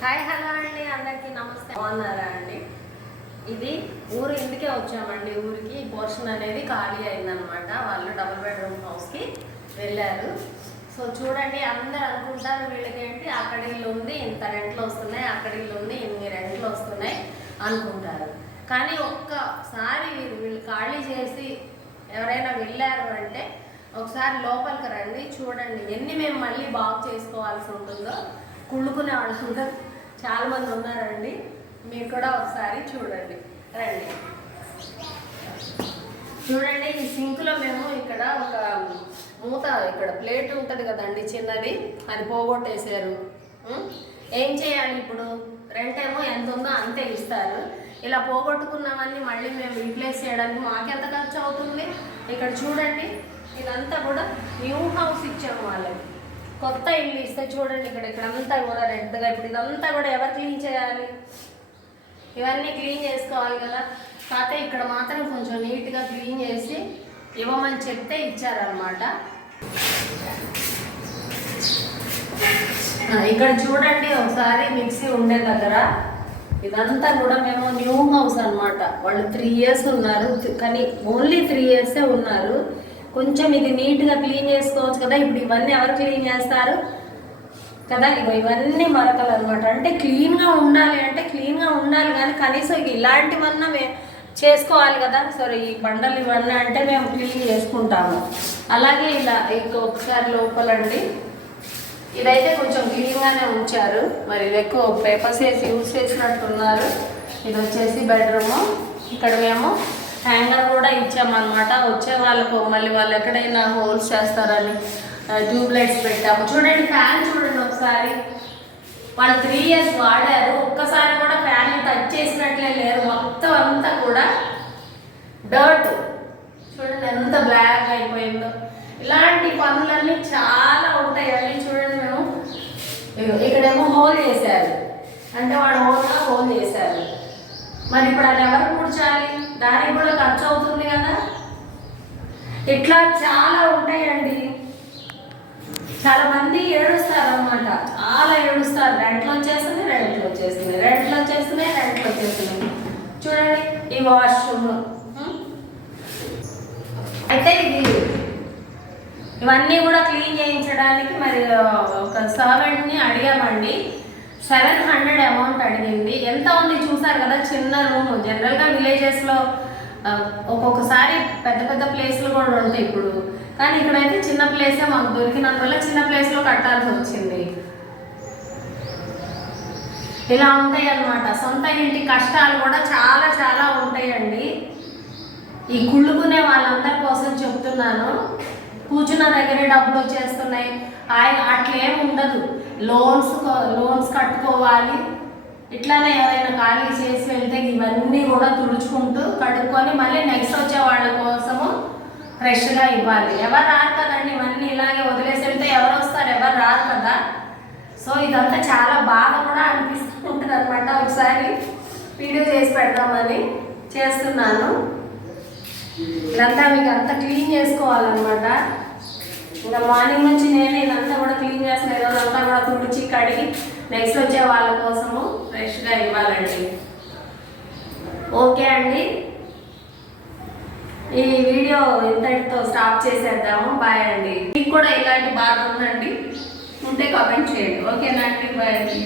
Hi hello అండి, అందరికీ నమస్తే. బాగున్నారా అండి? ఇది ఊరు ఇందుకే వచ్చామండి. ఊరికి పోర్షన్ అనేది ఖాళీ అయిందనమాట. వాళ్ళు డబుల్ బెడ్రూమ్ హౌస్కి వెళ్ళారు. సో చూడండి, అందరు అనుకుంటారు వీళ్ళకి ఏంటి అక్కడ ఇల్లు ఉంది ఇంత రెంట్లు వస్తున్నాయి, అక్కడ ఇల్లు ఉంది ఇన్ని రెంట్లు వస్తున్నాయి అనుకుంటారు. కానీ ఒక్కసారి వీళ్ళు ఖాళీ చేసి ఎవరైనా వెళ్ళారు అంటే ఒకసారి లోపలికి రండి, చూడండి ఎన్ని మేము మళ్ళీ బాగు చేసుకోవాల్సి ఉంటుందో. కుళ్ళుకునే వాళ్ళందరూ చాలామంది ఉన్నారండి. మీరు కూడా ఒకసారి చూడండి, రండి. చూడండి, ఈ సింక్లో మేము ఇక్కడ ఒక మూత, ఇక్కడ ప్లేట్ ఉంటుంది కదండి చిన్నది, అది పోగొట్టేశారు. ఏం చేయాలి ఇప్పుడు? రెంట్ ఏమో ఎంత ఉందో అంతే ఇస్తారు. ఇలా పోగొట్టుకున్నవన్నీ మళ్ళీ మేము రీప్లేస్ చేయడానికి మాకెంత ఖర్చు అవుతుంది? ఇక్కడ చూడండి, ఇదంతా కూడా న్యూ హౌస్ ఇచ్చాము వాళ్ళకి. కొత్త ఇల్లు ఇస్తే చూడండి, ఇక్కడంతా కూడా రెడ్గా. ఇప్పుడు ఇదంతా కూడా ఎవరు క్లీన్ చేయాలి? ఇవన్నీ క్లీన్ చేసుకోవాలి కదా. కాకపోతే ఇక్కడ మాత్రం కొంచెం నీట్గా క్లీన్ చేసి ఇవ్వమని చెప్తే ఇచ్చారనమాట. ఇక్కడ చూడండి, ఒకసారి మిక్సీ ఉండే దగ్గర ఇదంతా కూడా మేము న్యూ హౌస్ అనమాట. వాళ్ళు 3 years ఉన్నారు, కానీ ఓన్లీ 3 years ఉన్నారు. కొంచెం ఇది నీట్గా క్లీన్ చేసుకోవచ్చు కదా. ఇప్పుడు ఇవన్నీ ఎవరు క్లీన్ చేస్తారు కదా? ఇవన్నీ మరకలు అనమాట. అంటే క్లీన్గా ఉండాలి అంటే క్లీన్గా ఉండాలి, కానీ కనీసం ఇలాంటివన్నా మేము చేసుకోవాలి కదా. సరే, ఈ బండలు ఇవన్నీ అంటే మేము క్లీన్ చేసుకుంటాము. అలాగే ఇలా ఒకసారి లోపలండి, ఇదైతే కొంచెం క్లీన్గానే ఉంచారు. మరి ఇది ఎక్కువ పేపర్స్ వేసి యూజ్ చేసినట్టున్నారు. ఇది వచ్చేసి బెడ్రూము. ఇక్కడ మేము హ్యాంగర్ కూడా ఇచ్చామన్నమాట. వచ్చే వాళ్ళకు మళ్ళీ వాళ్ళు ఎక్కడైనా హోల్స్ చేస్తారని ట్యూబ్ లైట్స్ పెట్టాము. చూడండి, ఫ్యాన్ చూడండి ఒకసారి. వాళ్ళు 3 years వాడారు, ఒక్కసారి కూడా ఫ్యాన్ టచ్ చేసినట్లే లేరు. మొత్తం అంతా కూడా డర్ట్ చూడండి, ఎంత బ్లాక్ అయిపోయిందో. ఇలాంటి పనులన్నీ చాలా ఉంటాయి అన్నీ. చూడండి, మేము ఇక్కడేమో హోల్ చేశారు, అంటే వాడు హోల్గా హోల్ చేశారు. మరి ఇప్పుడు అది ఎవరు పూడ్చాలి? దానికి కూడా ఖర్చు అవుతుంది కదా. ఇట్లా చాలా ఉంటాయండి. చాలా మంది ఏడుస్తారు అనమాట, చాలా ఏడుస్తారు. రెంట్లు వచ్చేస్తున్నాయి, రెంట్లు వచ్చేస్తున్నాయి, రెంట్లు వచ్చేస్తున్నాయి, రెంట్లు వచ్చేస్తున్నాయి. చూడండి, ఈ వాష్రూమ్ అయితే ఇవన్నీ కూడా క్లీన్ చేయించడానికి మరి ఒక సర్వెంట్ని అడిగామండి. 700 అమౌంట్ అడిగింది. ఎంత ఉంది చూసారు కదా, చిన్న రూమ్. జనరల్గా విలేజెస్లో ఒక్కొక్కసారి పెద్ద పెద్ద ప్లేస్లు కూడా ఉంటాయి ఇప్పుడు, కానీ ఇక్కడైతే చిన్న ప్లేసే మాకు దొరికినందువల్ల చిన్న ప్లేస్లో కట్టాల్సి వచ్చింది. ఇలా ఉంటాయి అన్నమాట. సొంత ఇంటి కష్టాలు కూడా చాలా చాలా ఉంటాయండి. ఈ కుళ్ళుకునే వాళ్ళందరి కోసం చెప్తున్నాను. కూర్చున్న దగ్గరే డబ్బులు వచ్చేస్తున్నాయి అట్లేమి ఉండదు. లోన్స్ కట్టుకోవాలి. ఇట్లానే ఎవరైనా ఖాళీ చేసి వెళ్తే ఇవన్నీ కూడా తుడుచుకుంటూ కడుక్కొని మళ్ళీ నెక్స్ట్ వచ్చే వాళ్ళ కోసము ఫ్రెష్గా ఇవ్వాలి. ఎవరు రారు కదండి, ఇవన్నీ ఇలాగే వదిలేసి వెళ్తే ఎవరు వస్తారు? ఎవరు రారు కదా. సో ఇదంతా చాలా బాధ కూడా అనిపిస్తూ ఉంటుంది అనమాట. ఒకసారి వీడియో చేసి పెడదామని చేస్తున్నాను. ఇదంతా మీకు అంతా క్లీన్ చేసుకోవాలన్నమాట. ఇంకా మార్నింగ్ నుంచి నేనే ఇదంతా కూడా క్లీన్ చేస్తాను. ఇదంతా కూడా తుడిచి కడిగి నెక్స్ట్ వచ్చే వాళ్ళ కోసము ఫ్రెష్గా ఇవ్వాలండి. ఓకే అండి, ఈ వీడియో ఇంతటితో స్టాప్ చేసేద్దాము. బాయ్ అండి. మీకు కూడా ఇలాంటి బాధ ఉందండి ఉంటే కామెంట్ చేయండి. ఓకేనా అండి? బాయ్ అండి.